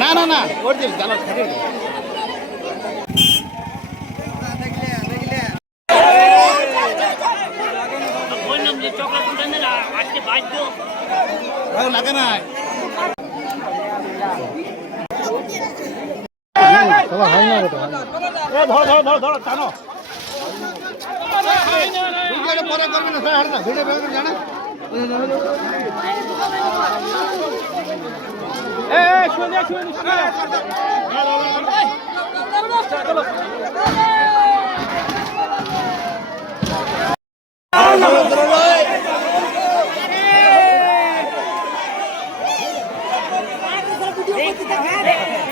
না না না ওর দিন জানো লাগে না ধর ধর ধর ধর টানো। পরে করবে না হাট না ভিডিও বের জানা এ শুনে শুনে শুনে Yeah.